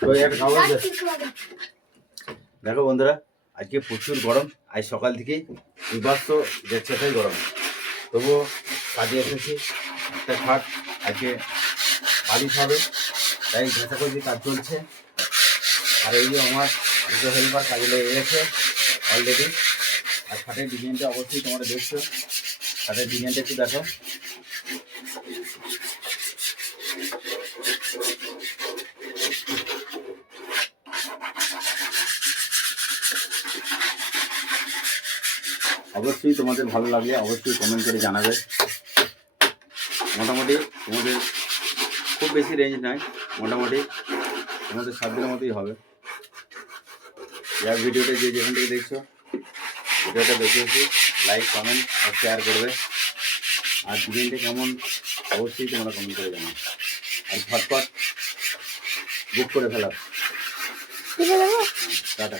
তো একটা খাবার দেখো বন্ধুরা, আজকে প্রচুর গরম। আজ সকাল থেকেই বিভৎস যাচ্ছে গরম, তবুও কাজে এসেছি। একটা খাট আজকে পালিশ হবে, তাই ঘেঁষাঘষি কাজ চলছে। আর এই যে আমার দুটো হেল্পার কাজে লেগে গেছে অলরেডি। আর খাটের ডিজাইনটা অবশ্যই তোমরা দেখছো, খাটের ডিজাইনটা একটু দেখো। অবশ্যই তোমাদের ভালো লাগলে অবশ্যই কমেন্ট করে জানাবে। মোটামুটি তোমাদের খুব বেশি রেঞ্জ নয়, মোটামুটি তোমাদের সাধ্যের মতোই হবে। যার ভিডিওটা যে যেখান থেকে দেখছো, ভিডিওটা দেখেছি লাইক কমেন্ট আর শেয়ার করবে। আর ডিজাইনটা কেমন অবশ্যই তোমরা কমেন্ট করে জানাও। আর ফটফট বুক করে ফেলার টাটা।